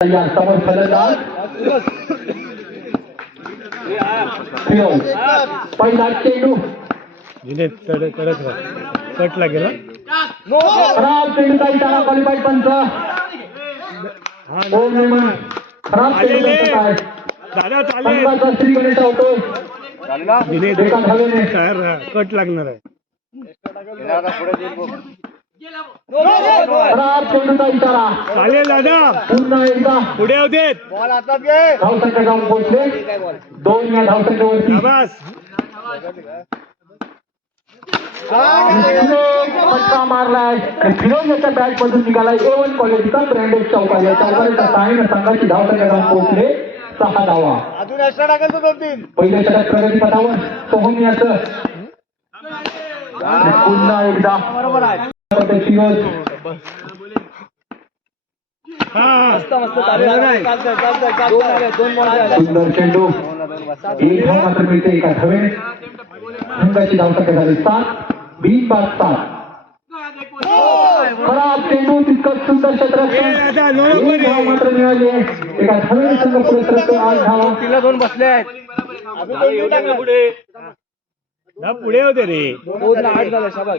समोर फलंदाज पहिला चेंडू कट लागेल हा? खराब चेंडूचा इशारा क्वालिफाईड पंच खराब चेंडू चालेल श्री गणेश कट लागणार आहे चालेल दादा पुन्हा एकदा। पुढे होऊ देत। धावसंख्या जाऊन पोहोचले दोन या धावसंख्येवरती शाबास फटका मारलाय आणि फिरोज याच्या बॅट मधून निघालाय ए वन क्वालिटीचा ब्रँडेड चौकार या चौकारीच्या सहाय्याने संघाची धावसंख्या जाऊन पोहोचले सहा धावा। अजून एक्स्ट्रा टाकाल तो दोन तीन। पहिल्या षटक प्रगती पथावर सोहम्याचं आणि पुन्हा एकदा। बरोबर आहे. हा हा. सुंदर चेंडू. एक धाव मात्र मिळते एका धावेने संघाची धावसंख्या झाली सात. बीस बाद सात. खराब चेंडू तितकंच सुंदर क्षेत्र धाव. मात्र मिळाली. एका संघ पुढे आठ धावा. तिला दोन बसले आहेत. होते रे. आठ झाले शाबास.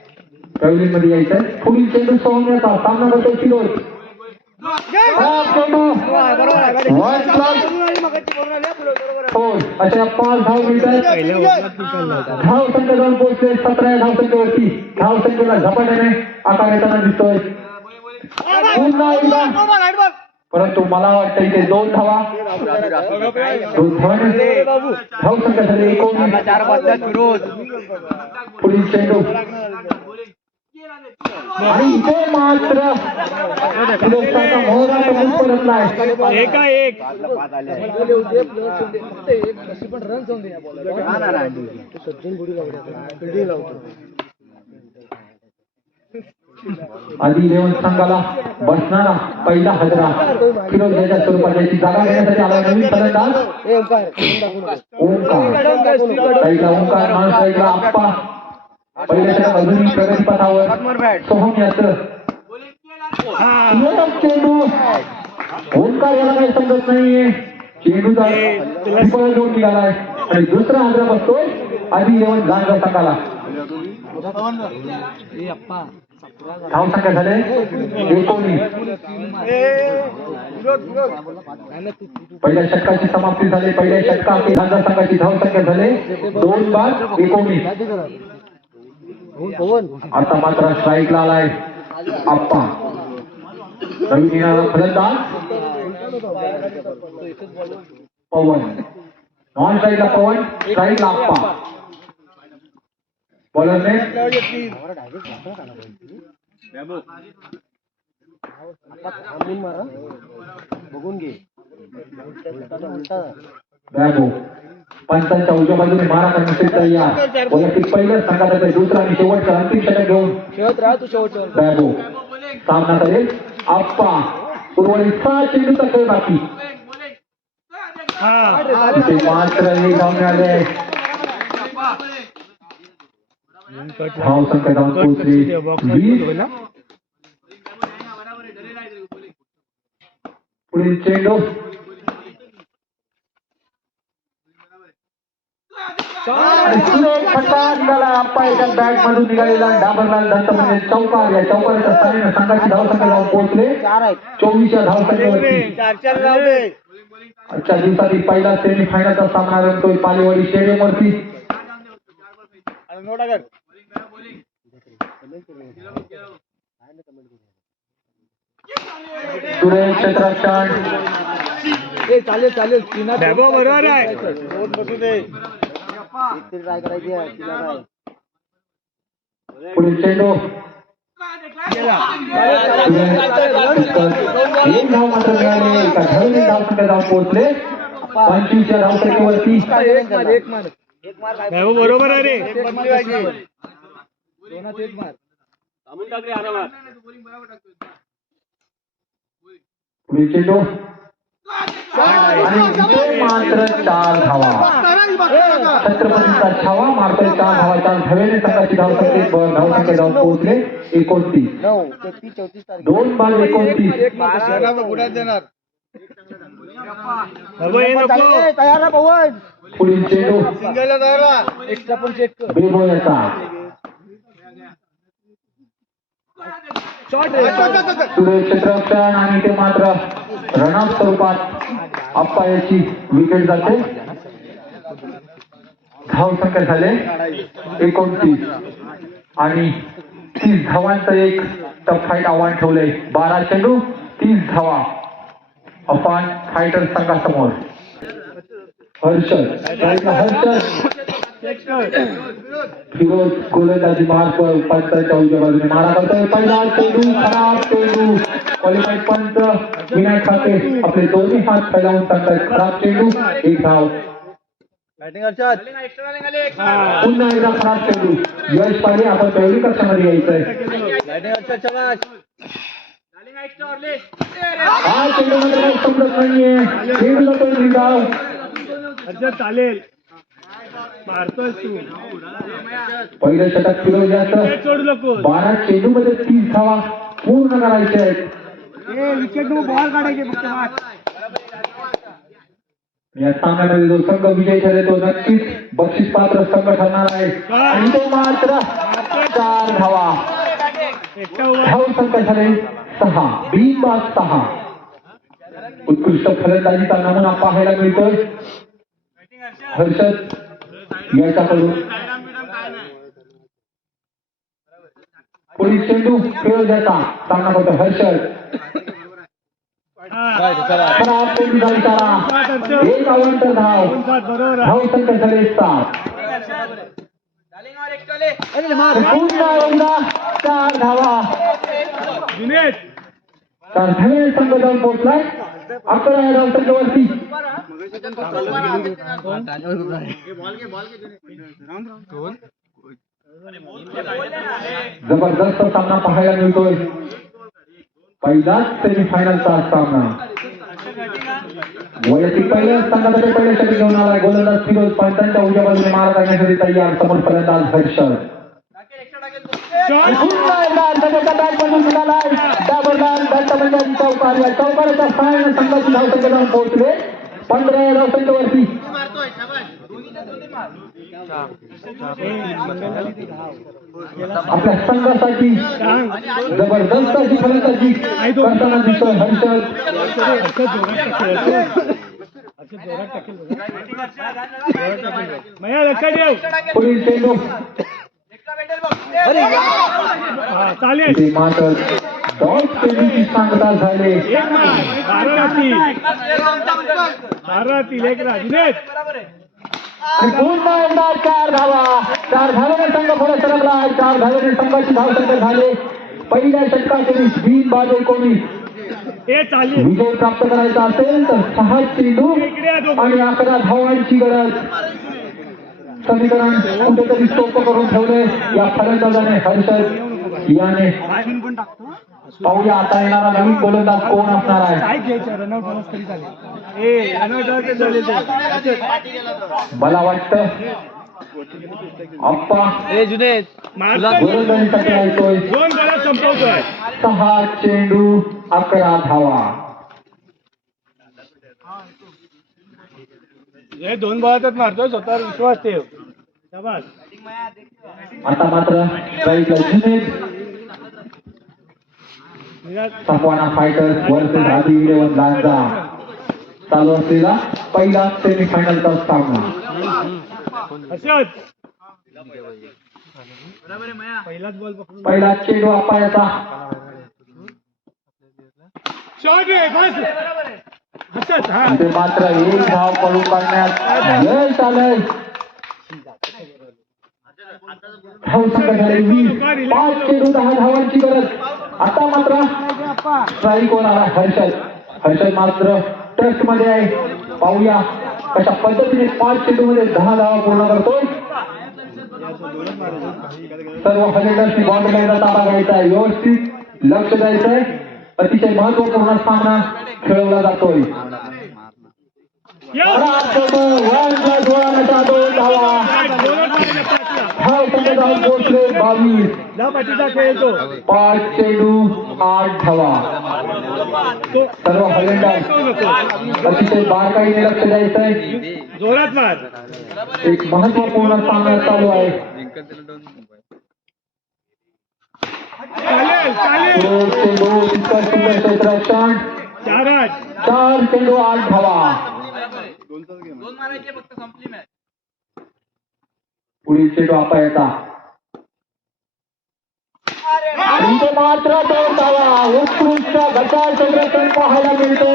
मध्ये यायचंय पुढील चेंडू सोहम याचा सामना करतोय फिरोज चेंडू वन प्लस फोर अशा पाच धाव मिळत आहेत. पहिल्या ओव्हरात तुटला धाव संख्या जाऊन पोहोचले सतरा धाव संख्येवरती धाव संख्येला झपाट्याने आकार येताना दिसतोय. पुन्हा एकदा. परंतु मला वाटतं इथे दोन धावा. दोन धाव संख्या झाली एकोणीस पुढील चेंडू. इथे मात्र एका एक आधी संघाला बसणारा पहिला हजरा फिरोज याच्या स्वरूपात याची जागा घेण्यासाठी आला नवीन फलंदाज. ए ओंकार. ओंकार. पहिला ओंकार नॉन साईडला आप्पा. पहिल्या षटक अजूनही प्रगती पथावर सोहम याचं. हा. मोठा चेंडू. ओंकार याला काही समजत नाहीये. चेंडूचा निघालाय. आणि दुसरा हजरा बसतोय. आधी संघाला ए अप्पा धाव संख्या झाले. एकोणीस पहिल्या षटकाची समाप्ती झाली. पहिल्या षटकात गांजा संघाची धाव संख्या झाले. दोन बाद एकोणीस आता मात्र स्ट्राईकला आलाय. आप्पा. फलंदाज? पवन. नॉन स्ट्राईकला पवन स्ट्राईकला आप्पा. मारा. बघून घे. बॅगो पंचांच्या उजव्या बाजूने मारा करण्यासाठी तयार. वैयक्तिक पहिलं संघाचा दुसरा आणि शेवटचा अंतिम षटक घेऊन. खेळत राहा तू सामना करेल. आप्पा. उर्वरित सहा चेंडूचा खेळ बाकी. हा. मात्र हे धाव मिळाले कट धाव संख्या जाऊन पोहोचली. बॉक्स वीस. पुढील चेंडू आणि सुरेख फटका निघाला आप्पा एका बॅट मधून निघालेला डाबरलाल दत्त म्हणजे चौकार. या चौकाराच्या संघाची जाऊन पोहोचले. आजच्या दिवसातील पहिला सेमी फायनलचा सामना रंगतोय पालेवाडी स्टेडियम वरती नोटा कर सुरेश क्षेत्राच्या ए चालेल चालेल. बरोबर आहे. रोज बसू दे ट्राय करायची आहे तिला काय पुढील चेंडू एक धाव मात्र मिळाली एका एका धावेने धावसंख्या जाऊन पोहोचले पंचवीसच्या धावसंख्येवरती एक एक मार. एक मार काय बरोबर आहे रे दोनात एक मार पुढील चेंडू आणि इथे मात्र चार धावा छत्रपतीचा छावा मारतोय चार धावा संघाची जाऊन पोहोचले एकोणतीस दोन बाद एकोणतीस. देणार तयार पवन पुढील चेंडू. एक्स्ट्रा पण चेक बेबोयाचा. सुरेश आणि ते मात्र रनआउट स्वरूपात याची विकेट जाते. धाव संख्या झाले. एकोणतीस. आणि तीस धावांचं एक टफ फाईट आव्हान ठेवलंय. बारा चेंडू तीस धावा. अफान फायटर संघासमोर. हर्षद. हर्षद. फिरोज गोलंदाजी मार्ग पंचांच्या उजव्या बाजूने मारा करतोय पहिला चेंडू खराब चेंडू क्वालिफाईड पंच विनायक खाते आपले दोन्ही हात फैलावून सांगतायत खराब चेंडू एक धाव बॅटिंग अर्षद पुन्हा एकदा खराब चेंडू यश पाहिजे आपण पहिली कक्षामध्ये यायचंय बॅटिंग अर्षद शबाश हा चेंडू मध्ये काही समजत नाहीये चेंडूला पहिली धाव अच्छा चालेल। मारतोय तू पहिलं षटक फिरोज याचं सोडू नको बारा चेंडू मध्ये तीस धावा पूर्ण करायचे आहेत. विकेट बॉल काढायचे फक्त या सामन्यामध्ये जो संघ विजय ठरेल तो नक्कीच बक्षीस पात्र संघ ठरणार आहे. आणि तो मात्र चार धावा. धाव संख्या झाले सहा. बीन बाद सहा. उत्कृष्ट फलंदाजीचा नमुना पाहायला मिळतोय. हर्षद याच्याकडून पुढील चेंडू फिरोजाचा सामना करतो हर्षद हा. खराब चेंडू झाली तारा एक अवांतर धाव दोन सात बरोबर आहे. धाव संख्या झाले सात पुन्हा एकदा चार धावा जुनेद चार धावे संघ जाऊन पोहोचलाय अकरा या वरती. जबरदस्त सामना पाहायला मिळतोय. पहिलाच सेमीफायनलचा सामना. वैयक्तिक पहिल्या संघासाठी पहिल्यासाठी घेऊन आलाय गोलंदाज फिरोज पंचांच्या उद्या बाजूने मारा करण्यासाठी तयार समोर पर्यंत आज हर्षद. पुन्हा एकदा बॅट मधून निघालाय त्याबरोबर दत्तमंदिराची चौकार या चौकाराच्या सहाय्याने संघाची धावसंख्या जाऊन पोहोचले पंधरा या धावसंख्येवरती आपल्या संघासाठी जबरदस्त अशी फलंदाजी करताना दिसतोय हर्षद। पुढील चेंडू. चालेल. सांगता झाले. एक मार बारा राहतील बारा राहतील एक पुन्हा एकदा चार धावा. चार धावेने संघ पुढे सरकला. चार धावेने संघाची धावसंख्या झाले. पहिल्या षटकाचे वीस बाद एकोणीस. विजय प्राप्त करायचा असेल तर सहा चेंडू आणि अकरा धावांची गरज. समीकरण कुठेतरी सोपं करून ठेवले. या फलंदाजाने हर्षद याने पाहूया आता येणारा नवीन गोलंदाज कोण असणार आहे. मला वाटतं आप्पा गोलंदाजीसाठी ऐकतोय सहा चेंडू अकरा धावा. हे दोन बॉलातच मारतोय स्वतःवर विश्वास ठेव. शाबास. आता मात्र विराट. सफवाना फायटर्स वर्सेस आधी इलेव्हन गांजा चालू असलेला पहिला सेमीफायनलचा सामना. पहिलाच बॉल पहिला चेंडू अपायाचा शॉट बस. ते मात्र एक धाव पळून काढण्यात यश आलंय पाच चेंडू दहा धावांची गरज. आता मात्र स्ट्राईक वर हर्षल. हर्षल मात्र टेस्टमध्ये आहे. पाहूया कशा पद्धतीने पाच चेंडू मध्ये दहा धावा पूर्ण करतोय. सर्व हजेंडरची बॉल घ्यायचा ताबा घ्यायचा आहे. व्यवस्थित लक्ष द्यायचंय. अतिशय महत्त्वपूर्ण सामना. खेळवला जातोय दोन धावा धाव संघ जाऊन पोहोचले बावीस जा पाठीचा खेळतो पाच चेंडू आठ धावा तो सर्व हजेंडर तो नको अतिशय बारकाईने लक्ष द्यायचंय जोरात मार एक महत्त्वपूर्ण सामना चालू आहे चालेल चालेल एक चेंडू तितकं सुंदर क्षेत्ररक्षण चार आठ चार चेंडू आठ धावा पुढील चेंडू अपायाचा इथे मात्र दोन धावा उत्कृष्ट गटार क्षेत्ररक्षण पाहायला मिळते.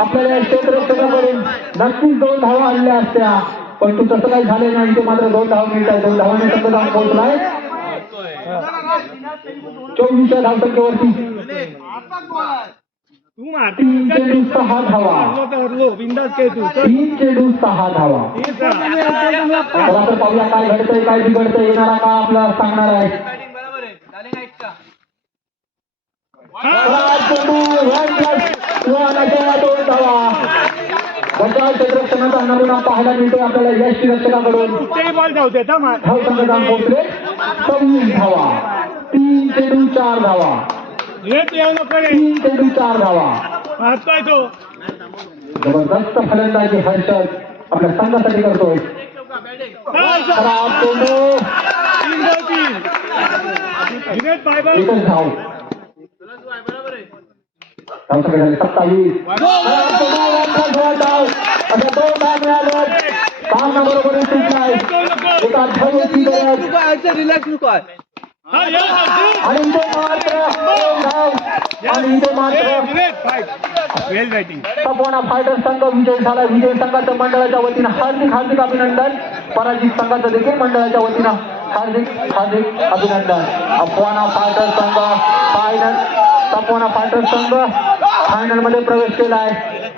आपल्याला या क्षेत्ररक्षणाकडून नक्कीच दोन धावा आणल्या असत्या. पण तू तसं काही झालं नाही. इथे मात्र दोन धावा मिळत आहे दोन धावाने संघ पोहोचलाय चोवीसच्या धावसंख्येवरती. तू मार तीन चेंडू सहा धावा हरलो तर हरलो बिंदास खेळ तू? चल तीन चेंडू सहा धावा तीन सहा. चला तर पाहूया काय घडतंय काय बिघडतंय येणारा का आपल्याला सांगणार आहे. दोन धावा बचाव पाहायला मिळतोय आपल्याला यश रक्षकाकडून. बॉल धाव पोहोचले सव्वीस धावा तीन चेंडू चार धावा. लेट येऊ नको रे. तीन चेंडू चार धावा मारतोय तो. जबरदस्त फलंदाजी हर्षद आपल्या संघासाठी करतोय. खराब चेंडू तीन धाव तीन विनेत बाय बाय एकच धाव. धावसंख्या झाली सत्तावीस खराब चेंडू, one plus one धाव. अशा दोन धाव मिळाल्या सामना बरोबर सुटलाय. एका धावेची गरज. हा या अर्जुन. आणि इथे मात्र. मात्र. तपोना फायटर संघ विजय झाला. विजय संघाचं मंडळाच्या वतीनं हार्दिक हार्दिक अभिनंदन. पराजित संघाचं देखील मंडळाच्या वतीनं हार्दिक हार्दिक अभिनंदन. अफवाना फायटर संघ फायनल तपोना फायटर संघ फायनलमध्ये प्रवेश केला आहे